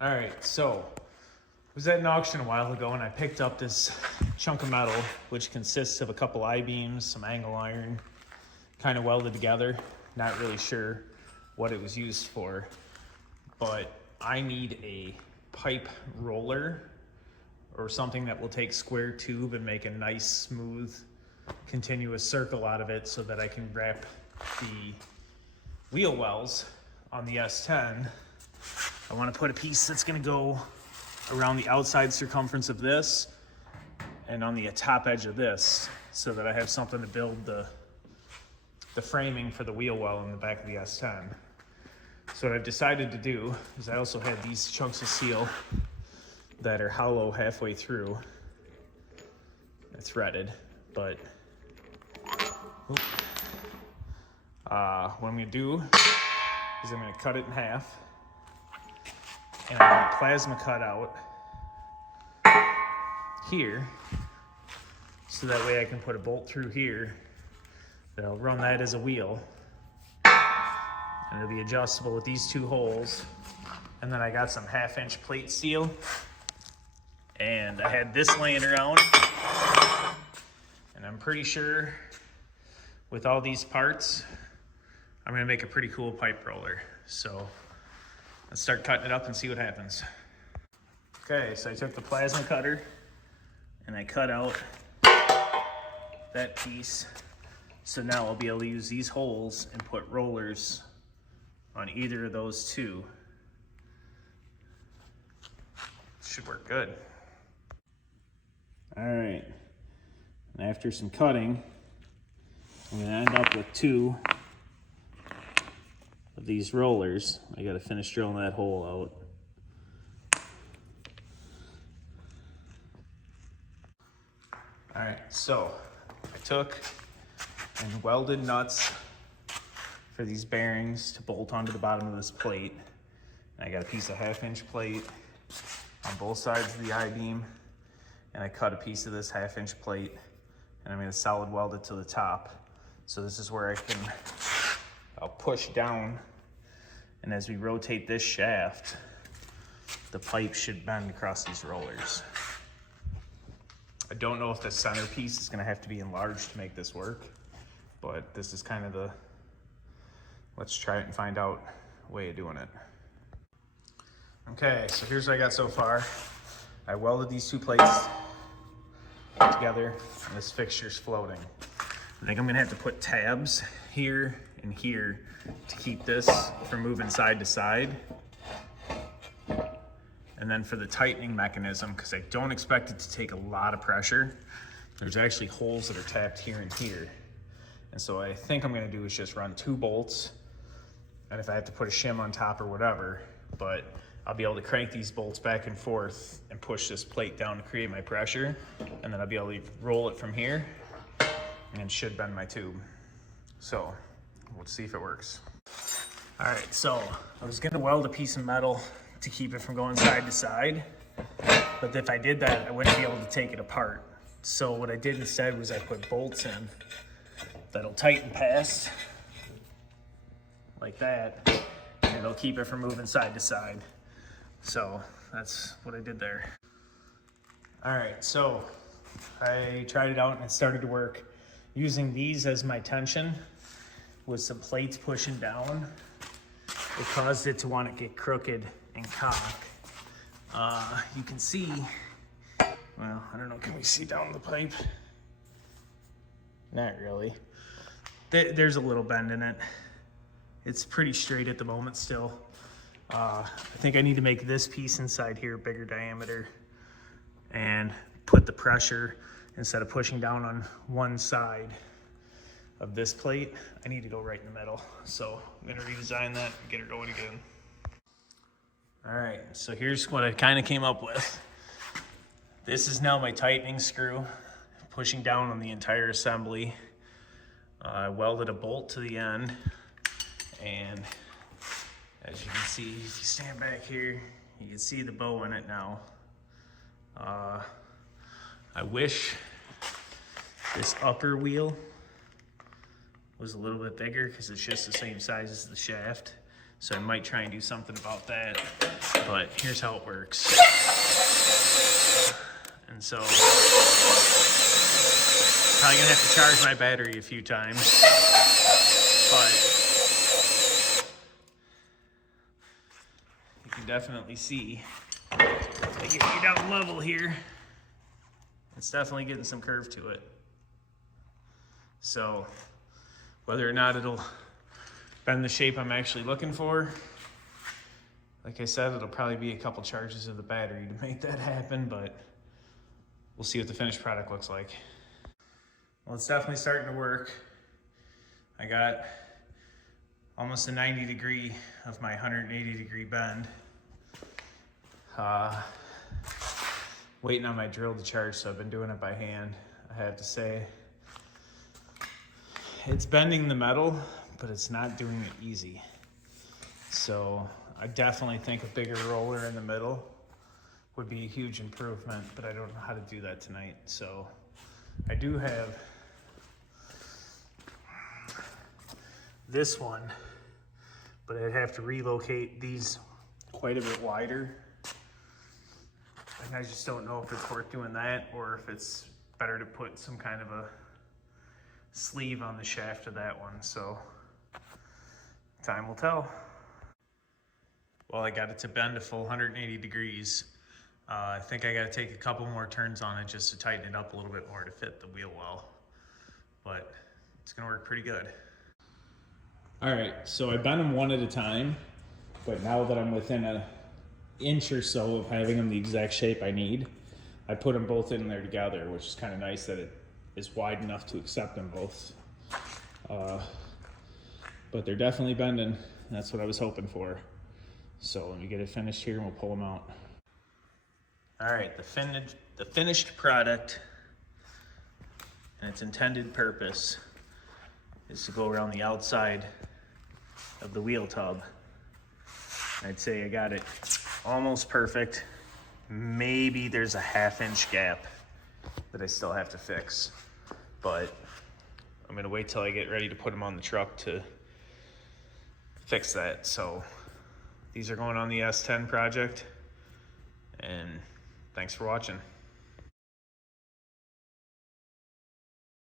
All right, so I was at an auction a while ago and I picked up this chunk of metal, which consists of a couple I-beams, some angle iron, kind of welded together. Not really sure what it was used for, but I need a pipe roller or something that will take square tube and make a nice, smooth, continuous circle out of it so that I can wrap the wheel wells on the S10. I want to put a piece that's going to go around the outside circumference of this and on the top edge of this so that I have something to build the framing for the wheel well in the back of the S10. So what I've decided to do is I also had these chunks of steel that are hollow halfway through. They're threaded, but what I'm going to do is I'm going to cut it in half. And I'm going to plasma cut out here, so that way I can put a bolt through here that'll run that as a wheel. And it'll be adjustable with these two holes. And then I got some 1/2-inch plate steel. And I had this laying around. And I'm pretty sure with all these parts, I'm going to make a pretty cool pipe roller. So let's start cutting it up and see what happens. Okay, so I took the plasma cutter and I cut out that piece. So now I'll be able to use these holes and put rollers on either of those two. Should work good. All right, and after some cutting, I'm gonna end up with two of these rollers. I gotta finish drilling that hole out. All right, so I took and welded nuts for these bearings to bolt onto the bottom of this plate. And I got a piece of 1/2-inch plate on both sides of the I-beam, and I cut a piece of this 1/2-inch plate, and I'm gonna solid weld it to the top. So this is where I'll push down, and as we rotate this shaft, the pipe should bend across these rollers. I don't know if the center piece is gonna have to be enlarged to make this work, but this is kind of let's try it and find out way of doing it. Okay, so here's what I got so far. I welded these two plates together, and this fixture's floating. I think I'm gonna have to put tabs here and here to keep this from moving side to side. And then for the tightening mechanism, because I don't expect it to take a lot of pressure, there's actually holes that are tapped here and here. And so what I think I'm gonna do is just run 2 bolts, and if I have to put a shim on top or whatever, but I'll be able to crank these bolts back and forth and push this plate down to create my pressure, and then I'll be able to roll it from here, and it should bend my tube. So let's see if it works. All right, so I was gonna weld a piece of metal to keep it from going side to side, but if I did that, I wouldn't be able to take it apart. So what I did instead was I put bolts in that'll tighten past like that, and it'll keep it from moving side to side. So that's what I did there. All right, so I tried it out and it started to work. Using these as my tension with some plates pushing down, it caused it to want to get crooked and cock. You can see, well, I don't know, can we see down the pipe? Not really. There's a little bend in it. It's pretty straight at the moment still. I think I need to make this piece inside here bigger diameter and put the pressure, instead of pushing down on one side of this plate, I need to go right in the middle. So I'm gonna redesign that and get her going again. All right, so here's what I kind of came up with. This is now my tightening screw, pushing down on the entire assembly. I welded a bolt to the end, and as you can see, if you stand back here, you can see the bow in it now. I wish this upper wheel was a little bit bigger because it's just the same size as the shaft. So I might try and do something about that. But here's how it works. And so, probably gonna have to charge my battery a few times, but you can definitely see, if I get you down level here, it's definitely getting some curve to it. So, whether or not it'll bend the shape I'm actually looking for, like I said, it'll probably be a couple charges of the battery to make that happen, but we'll see what the finished product looks like. Well, it's definitely starting to work. I got almost a 90 degree of my 180 degree bend. Waiting on my drill to charge, so I've been doing it by hand. I have to say, it's bending the metal, but it's not doing it easy. So I definitely think a bigger roller in the middle would be a huge improvement, but I don't know how to do that tonight. So I do have this one, but I'd have to relocate these quite a bit wider. And I just don't know if it's worth doing that or if it's better to put some kind of a sleeve on the shaft of that one. So time will tell. Well, I got it to bend a full 180 degrees. I think I got to take a couple more turns on it just to tighten it up a little bit more to fit the wheel well. But it's gonna work pretty good. All right, so I bend them one at a time, but now that I'm within an inch or so of having them the exact shape I need, I put them both in there together, which is kind of nice that it is wide enough to accept them both. But they're definitely bending. That's what I was hoping for. So let me get it finished here and we'll pull them out. All right, the finished product and its intended purpose is to go around the outside of the wheel tub. I'd say I got it almost perfect. Maybe there's a 1/2 inch gap that I still have to fix, but I'm gonna wait till I get ready to put them on the truck to fix that. So these are going on the S10 project, and thanks for watching.